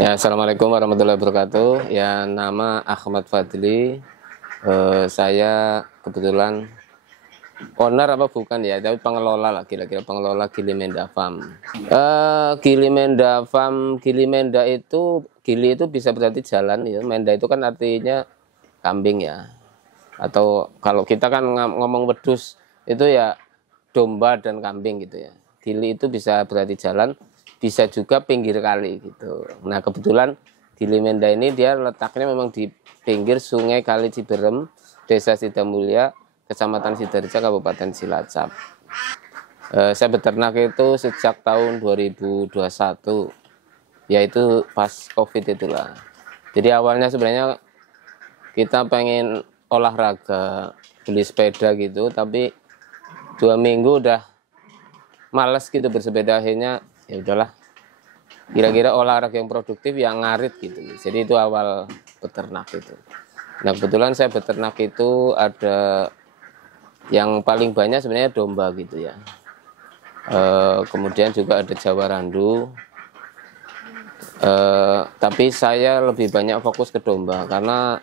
Ya, Assalamualaikum warahmatullahi wabarakatuh. Ya, nama Ahmad Fadli. Saya kebetulan owner apa bukan ya, tapi pengelola lah, kira-kira pengelola Gili Menda Farm. Gili Menda Farm, Gili Menda itu, Gili itu bisa berarti jalan ya. Menda itu kan artinya kambing ya. Atau kalau kita kan ngomong wedus itu ya domba dan kambing gitu ya. Gili itu bisa berarti jalan, bisa juga pinggir kali gitu. Nah kebetulan Gili Menda ini dia letaknya memang di pinggir Sungai Kali Ciberem, Desa Sidamulya, Kecamatan Sidoarjo, Kabupaten Cilacap. Saya beternak itu sejak tahun 2021, yaitu pas COVID itulah. Jadi awalnya sebenarnya kita pengen olahraga, beli sepeda gitu, tapi 2 minggu udah males gitu bersepeda, akhirnya ya udahlah, kira-kira olahraga yang produktif yang ngarit gitu. Jadi itu awal beternak itu. Nah kebetulan saya beternak itu ada yang paling banyak sebenarnya domba gitu ya. Kemudian juga ada Jawa Randu. Tapi saya lebih banyak fokus ke domba karena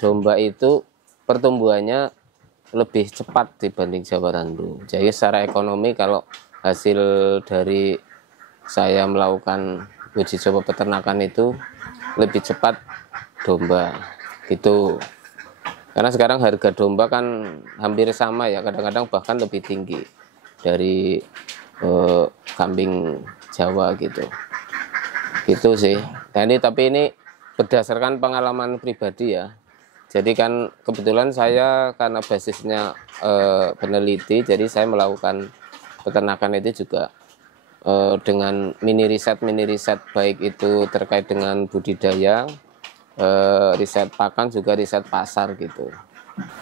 domba itu pertumbuhannya lebih cepat dibanding Jawa Randu. Jadi secara ekonomi kalau hasil dari saya melakukan uji coba peternakan itu lebih cepat domba gitu. Karena sekarang harga domba kan hampir sama ya, kadang-kadang bahkan lebih tinggi dari kambing Jawa gitu. Gitu sih. Nah ini tapi ini berdasarkan pengalaman pribadi ya. Jadi kan kebetulan saya karena basisnya peneliti, jadi saya melakukan peternakan itu juga dengan mini riset baik itu terkait dengan budidaya, riset pakan juga riset pasar gitu.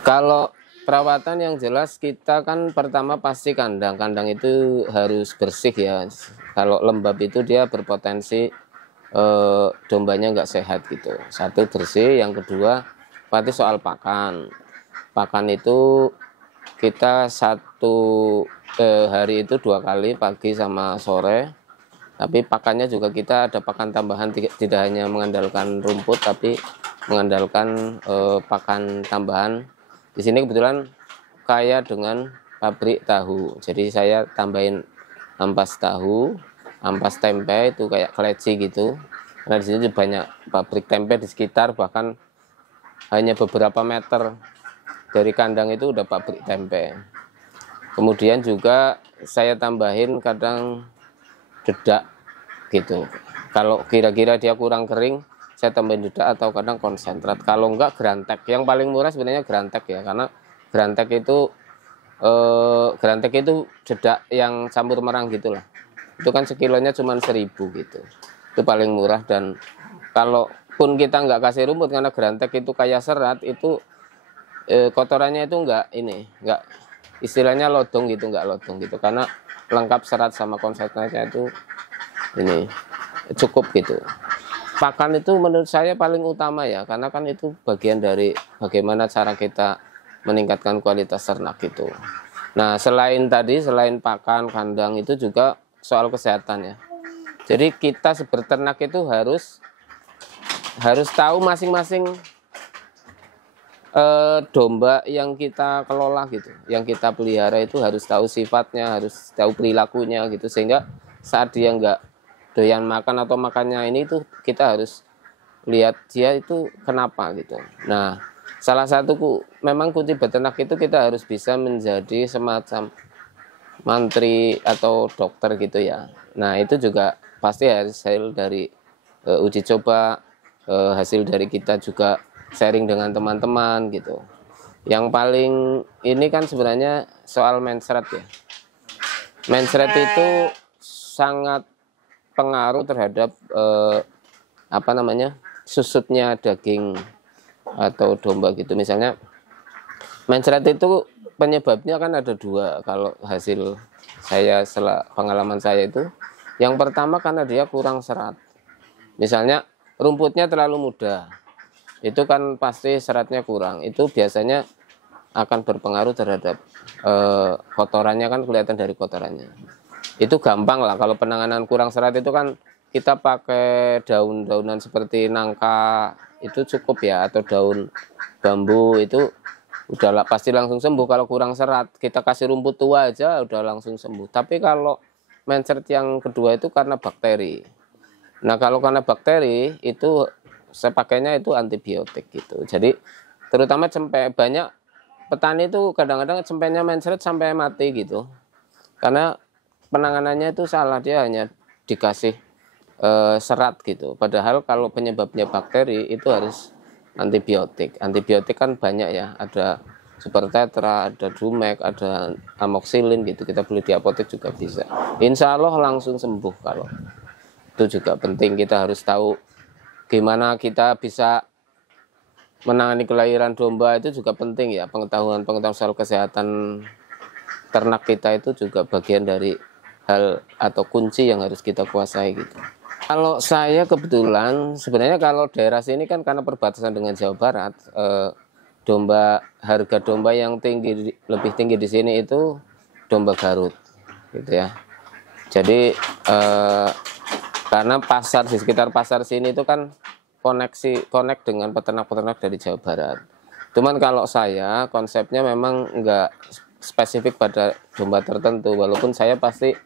Kalau perawatan yang jelas kita kan pertama pasti kandang itu harus bersih ya. Kalau lembab itu dia berpotensi dombanya nggak sehat gitu. Satu bersih, yang kedua berarti soal pakan. Pakan itu kita satu hari itu 2 kali, pagi sama sore. Tapi pakannya juga kita ada pakan tambahan, tidak hanya mengandalkan rumput tapi mengandalkan pakan tambahan. Di sini kebetulan kaya dengan pabrik tahu. Jadi saya tambahin ampas tahu, ampas tempe itu kayak keleci gitu. Karena di sini banyak pabrik tempe di sekitar, bahkan hanya beberapa meter dari kandang itu udah pabrik tempe. Kemudian juga saya tambahin kadang dedak gitu. Kalau kira-kira dia kurang kering, saya tambahin dedak atau kadang konsentrat. Kalau enggak grantek. Yang paling murah sebenarnya grantek ya, karena grantek itu dedak yang campur merang gitulah. Itu kan sekilonya cuma 1.000 gitu. Itu paling murah. Dan kalaupun kita nggak kasih rumput karena grantek itu kayak serat, itu kotorannya itu nggak istilahnya lodong gitu karena lengkap serat sama konsentratnya itu ini cukup gitu. Pakan itu menurut saya paling utama ya, karena kan itu bagian dari bagaimana cara kita meningkatkan kualitas ternak itu. Nah selain pakan kandang itu juga soal kesehatan ya. Jadi kita seberternak itu harus tahu masing-masing domba yang kita kelola gitu, yang kita pelihara itu harus tahu sifatnya, harus tahu perilakunya gitu, sehingga saat dia nggak doyan makan atau makannya ini tuh kita harus lihat dia itu kenapa gitu. Nah salah satu memang kunci beternak itu kita harus bisa menjadi semacam mantri atau dokter gitu ya. Nah itu juga pasti hasil dari uji coba, hasil dari kita juga sharing dengan teman-teman gitu. Yang paling ini kan sebenarnya soal mensret ya. Mensret itu sangat pengaruh terhadap susutnya daging atau domba gitu. Misalnya mensret itu penyebabnya kan ada dua. Kalau hasil saya pengalaman saya itu, yang pertama karena dia kurang serat. Misalnya rumputnya terlalu muda, itu kan pasti seratnya kurang. Itu biasanya akan berpengaruh terhadap kotorannya, kan kelihatan dari kotorannya. Itu gampang lah, kalau penanganan kurang serat itu kan kita pakai daun-daunan seperti nangka itu cukup ya, atau daun bambu itu udah pasti langsung sembuh. Kalau kurang serat kita kasih rumput tua aja udah langsung sembuh. Tapi kalau mencret yang kedua itu karena bakteri. Nah kalau karena bakteri itu saya pakainya itu antibiotik gitu. Jadi terutama cempe, banyak petani itu kadang-kadang cempenya mencret sampai mati gitu. Karena penanganannya itu salah, dia hanya dikasih serat gitu. Padahal kalau penyebabnya bakteri itu harus antibiotik. Antibiotik kan banyak ya, ada super tetra, ada Drumex, ada amoxicillin gitu. Kita beli di apotek juga bisa. Insya Allah langsung sembuh. Kalau itu juga penting, kita harus tahu gimana kita bisa menangani kelahiran domba, itu juga penting ya. Pengetahuan soal kesehatan ternak kita itu juga bagian dari hal atau kunci yang harus kita kuasai gitu. Kalau saya kebetulan sebenarnya kalau daerah sini kan karena perbatasan dengan Jawa Barat, harga domba yang lebih tinggi di sini itu domba Garut gitu ya. Jadi karena pasar di sekitar pasar sini itu kan connect dengan peternak-peternak dari Jawa Barat. Cuman kalau saya konsepnya memang enggak spesifik pada domba tertentu, walaupun saya pasti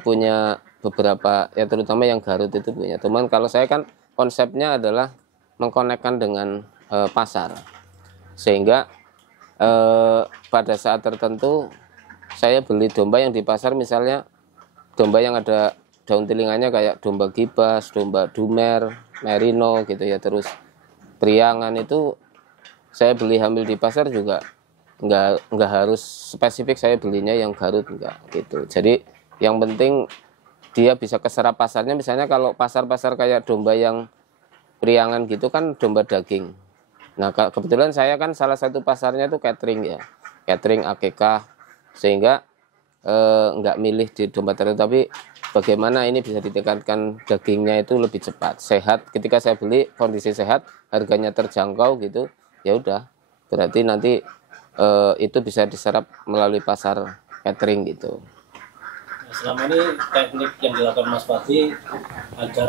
punya beberapa ya, terutama yang Garut itu punya. Cuman kalau saya kan konsepnya adalah mengkonekkan dengan pasar, sehingga pada saat tertentu saya beli domba yang di pasar, misalnya domba yang ada daun telinganya kayak domba gibas, domba dumer, merino gitu ya, terus priangan itu saya beli hamil di pasar juga nggak harus spesifik saya belinya yang Garut, enggak gitu. Jadi yang penting dia bisa keserap pasarnya. Misalnya kalau pasar-pasar kayak domba yang priangan gitu kan domba daging. Nah kebetulan saya kan salah satu pasarnya itu catering ya, catering akikah, sehingga nggak milih di domba tertentu, tapi bagaimana ini bisa ditekankan dagingnya itu lebih cepat, sehat. Ketika saya beli kondisi sehat, harganya terjangkau gitu, ya udah berarti nanti itu bisa diserap melalui pasar catering gitu. Selama ini teknik yang dilakukan Mas Fadli agar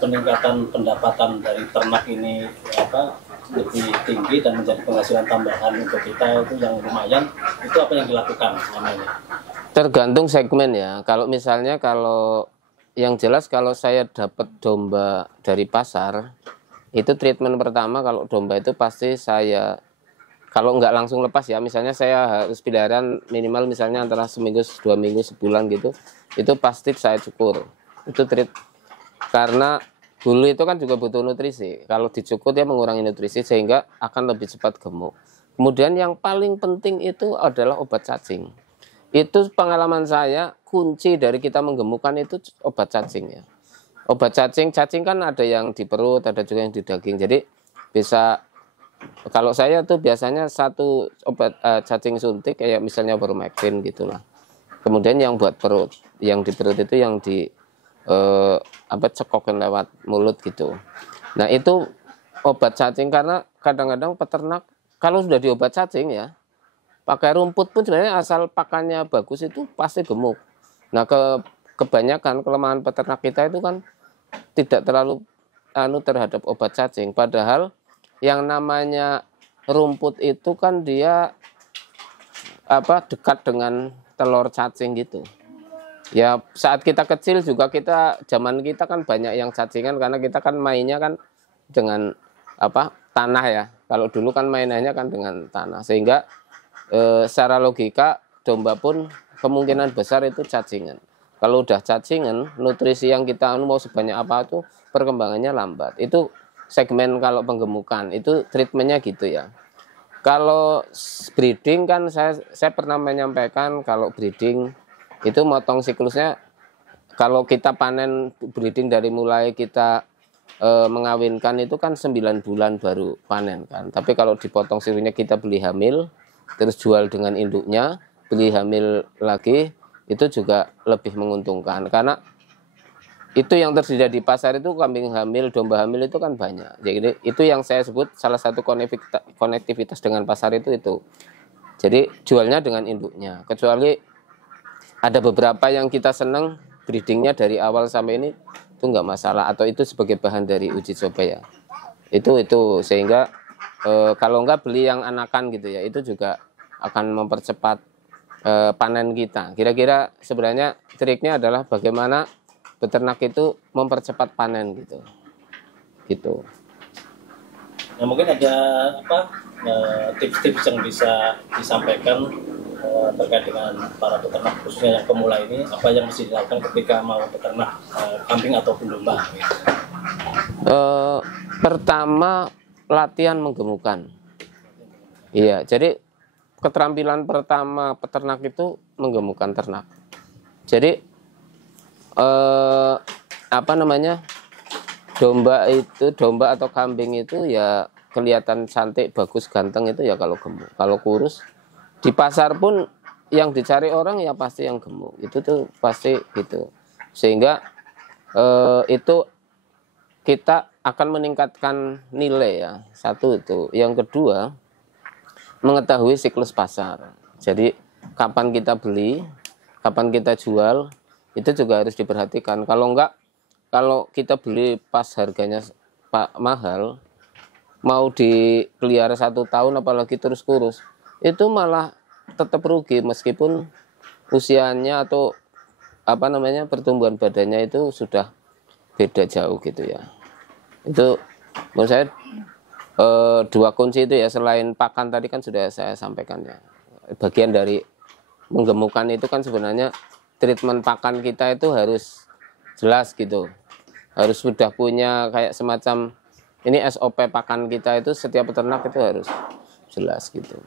peningkatan pendapatan dari ternak ini lebih tinggi dan menjadi penghasilan tambahan untuk kita itu yang lumayan, itu apa yang dilakukan selama ini? Tergantung segmen ya. Kalau misalnya yang jelas kalau saya dapat domba dari pasar, itu treatment pertama kalau domba itu pasti saya, kalau nggak langsung lepas ya, misalnya saya harus peliharaan minimal misalnya antara seminggu, 2 minggu, sebulan gitu, itu pasti saya cukur. Itu karena bulu itu kan juga butuh nutrisi. Kalau dicukur dia mengurangi nutrisi sehingga akan lebih cepat gemuk. Kemudian yang paling penting itu adalah obat cacing. Itu pengalaman saya, kunci dari kita menggemukkan itu obat cacing ya. Obat cacing kan ada yang di perut, ada juga yang di daging. Jadi bisa, kalau saya tuh biasanya satu obat cacing suntik kayak misalnya Ivermectin gitulah. Kemudian yang buat perut, yang di perut itu yang di cekokin lewat mulut gitu. Nah itu obat cacing, karena kadang-kadang peternak kalau sudah diobat cacing ya, pakai rumput pun sebenarnya asal pakannya bagus itu pasti gemuk. Nah kebanyakan kelemahan peternak kita itu kan tidak terlalu terhadap obat cacing. Padahal yang namanya rumput itu kan dia dekat dengan telur cacing gitu. Ya saat kita kecil juga zaman kita kan banyak yang cacingan, karena kita kan mainnya kan dengan tanah ya. Kalau dulu kan mainannya kan dengan tanah, sehingga secara logika domba pun kemungkinan besar itu cacingan. Kalau udah cacingan, nutrisi yang kita mau sebanyak apa itu perkembangannya lambat. Itu segmen kalau penggemukan, itu treatmentnya gitu ya. Kalau breeding kan saya pernah menyampaikan kalau breeding itu motong siklusnya, kalau kita panen breeding dari mulai kita mengawinkan itu kan 9 bulan baru panen kan. Tapi kalau dipotong siklusnya, kita beli hamil terus jual dengan induknya, beli hamil lagi, itu juga lebih menguntungkan. Karena itu yang tersedia di pasar itu kambing hamil, domba hamil itu kan banyak. Jadi itu yang saya sebut salah satu konektivitas dengan pasar itu. Jadi jualnya dengan induknya. Kecuali ada beberapa yang kita senang breedingnya dari awal sampai ini itu nggak masalah, atau itu sebagai bahan dari uji coba ya. Itu sehingga kalau nggak beli yang anakan gitu ya, itu juga akan mempercepat panen kita. Kira-kira sebenarnya triknya adalah bagaimana peternak itu mempercepat panen gitu. Nah, mungkin ada tips-tips yang bisa disampaikan terkait dengan para peternak khususnya yang pemula ini, apa yang mesti dilakukan ketika mau peternak kambing ataupun domba? Pertama, latihan menggemukkan. Iya, jadi keterampilan pertama peternak itu menggemukkan ternak. Jadi domba atau kambing itu ya kelihatan cantik, bagus, ganteng itu ya kalau gemuk. Kalau kurus di pasar pun yang dicari orang ya pasti yang gemuk. Itu tuh pasti gitu. Sehingga itu kita akan meningkatkan nilai ya. Satu itu. Yang kedua, mengetahui siklus pasar. Jadi kapan kita beli, kapan kita jual, itu juga harus diperhatikan. Kalau kita beli pas harganya mahal, mau dipelihara 1 tahun apalagi terus kurus, itu malah tetap rugi meskipun usianya atau pertumbuhan badannya itu sudah beda jauh gitu ya. Itu menurut saya dua kunci itu ya, selain pakan tadi kan sudah saya sampaikan ya. Bagian dari menggemukkan itu kan sebenarnya treatment pakan kita itu harus jelas gitu. Harus sudah punya kayak semacam ini SOP pakan kita itu, setiap peternak itu harus jelas gitu.